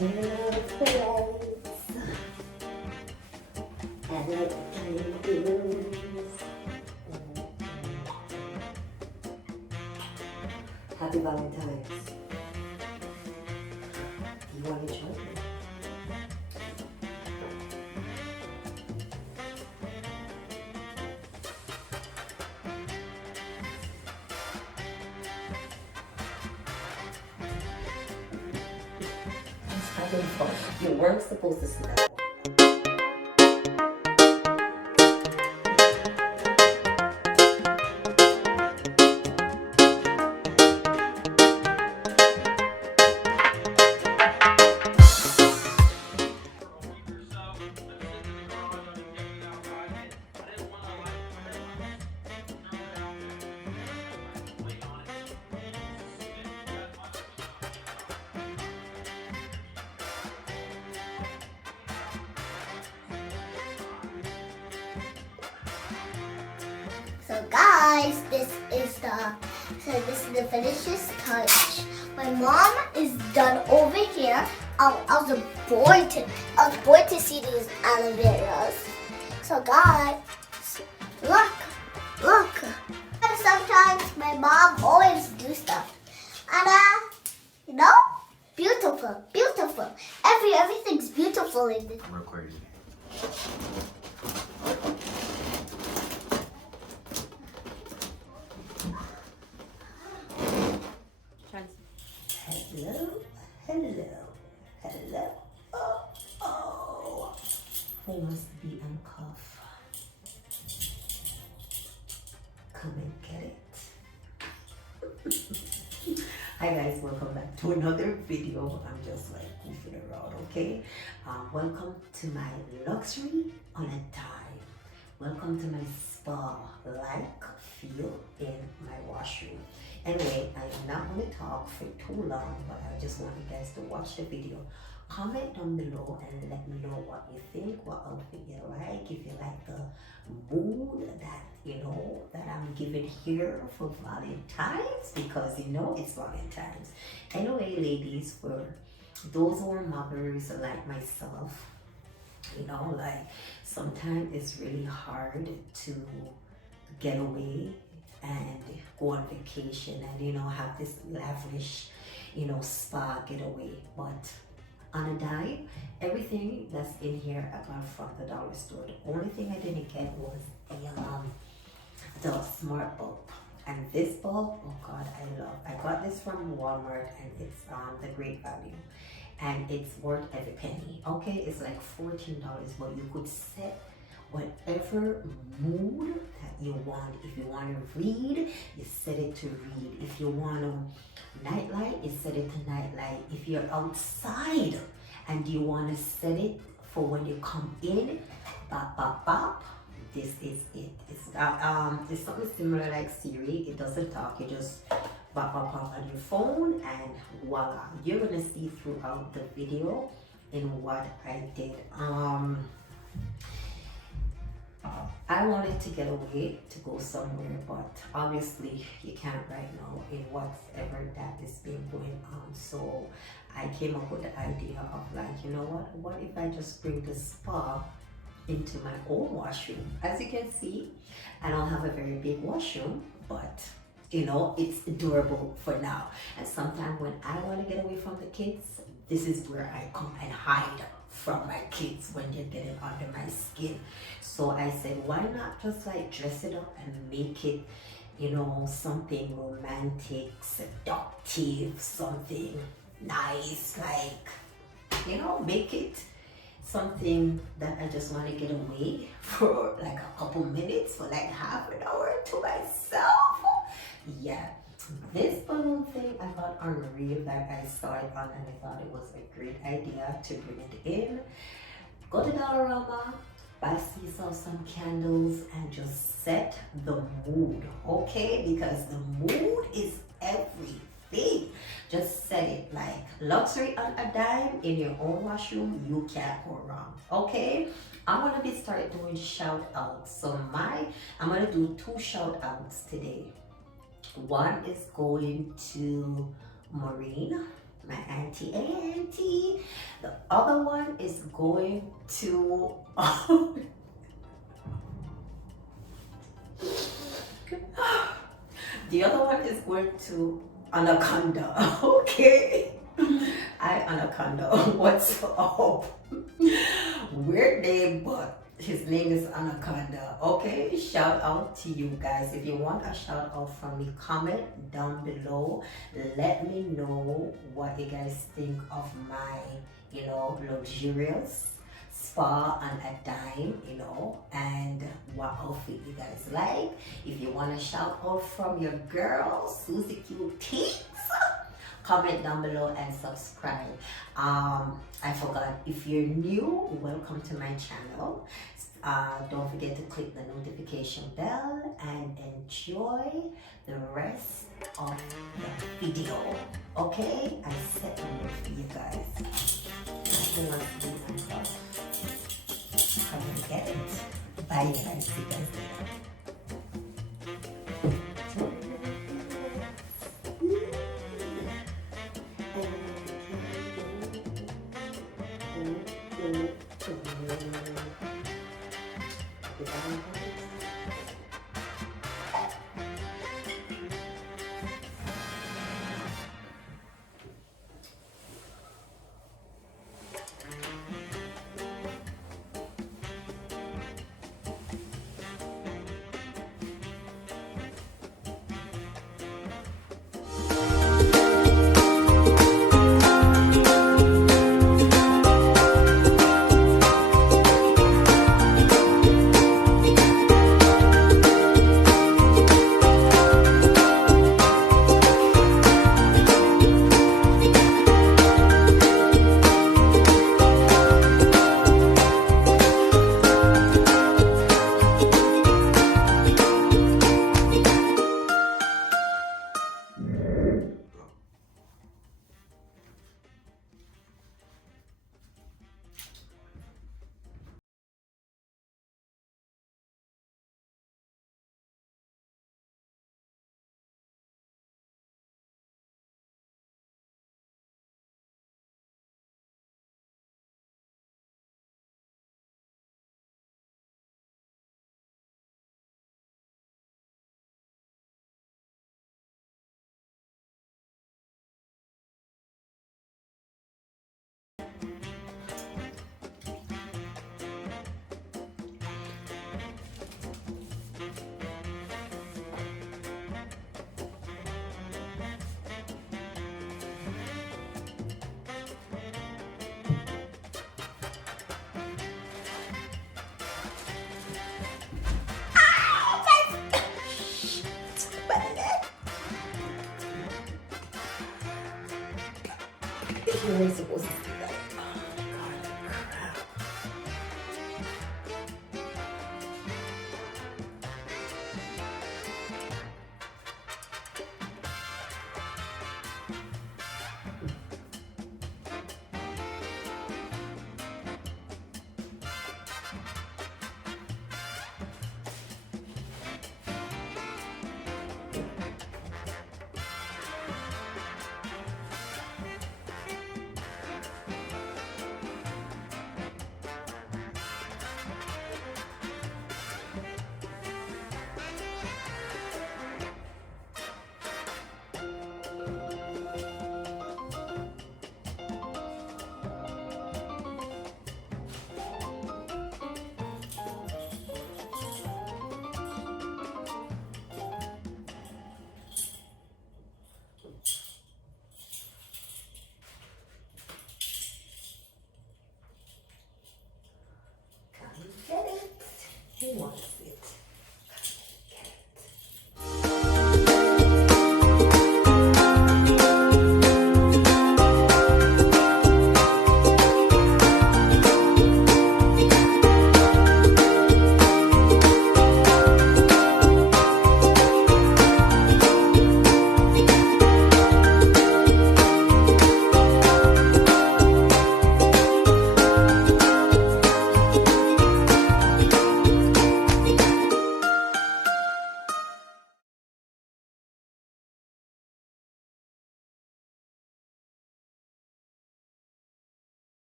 Turn off the lights and let the time loose. Happy Valentine's. You want to join me? You weren't supposed to see that one. So guys, this is the finished touch. My mom is done over here. I was bored to see these aloe veras. So guys, look. And sometimes my mom always do stuff, and beautiful. Everything's beautiful in this. I'm recording. Hello. Oh. Who wants to be uncuffed? Come and get it. Hi guys, welcome back to another video. I'm just like goofing around, okay? Welcome to my luxury on a dime. Welcome to my spa-like feel in my washroom. Anyway, I'm not going to talk for too long, but I just want you guys to watch the video. Comment down below and let me know what you think, what outfit you like, if you like the mood that, that I'm giving here for Valentine's, because it's Valentine's. Anyway, ladies, for those who are mothers like myself, like sometimes it's really hard to get away and go on vacation and have this lavish spa getaway. But on a dime, everything that's in here I got from the dollar store. The only thing I didn't get was the smart bulb. And this bulb, oh god, I got this from Walmart, and it's the great value, and it's worth every penny. Okay, it's like $14, but you could set whatever mood that you want. If you want to read, you set it to read. If you want to nightlight, you set it to nightlight. If you're outside and you want to set it for when you come in, bop bop bop, this is it. It's something similar like Siri. It doesn't talk, you just bop bop bop on your phone, and voila, you're gonna see throughout the video in what I did. I wanted to get away to go somewhere, but obviously you can't right now in whatever that is been going on. So I came up with the idea of like, what if I just bring the spa into my own washroom? As you can see, I don't have a very big washroom, but it's durable for now. And sometimes when I want to get away from the kids, this is where I come and hide from my kids when they're getting under my skin. So I said, why not just like dress it up and make it, something romantic, seductive, something nice, like, make it something that I just want to get away for like a couple minutes, for like half an hour to myself. Yeah. This balloon thing I got on Reel, that I saw it on, and I thought it was a great idea to bring it in. Go to Dollarama, buy yourself some candles, and just set the mood, okay? Because the mood is everything. Just set it like luxury on a dime in your own washroom. You can't go wrong, okay? I'm gonna be started doing shout outs. So I'm gonna do 2 shout outs today. One is going to Maureen, my auntie. Hey, auntie. The other one is going to the other one is going to Anaconda. Okay. Hi Anaconda. What's up? Weird name, but his name is Anaconda. Okay, shout out to you guys. If you want a shout out from me, comment down below. Let me know what you guys think of my, luxurious spa on a dime, and what outfit you guys like. If you want a shout out from your girl, Suzie QTingz, comment down below and subscribe. I forgot, if you're new, welcome to my channel. Don't forget to click the notification bell and enjoy the rest of the video. Okay, I set the mood for you guys. Nothing else to do but come and get it. Bye guys, see you guys later. You're supposed to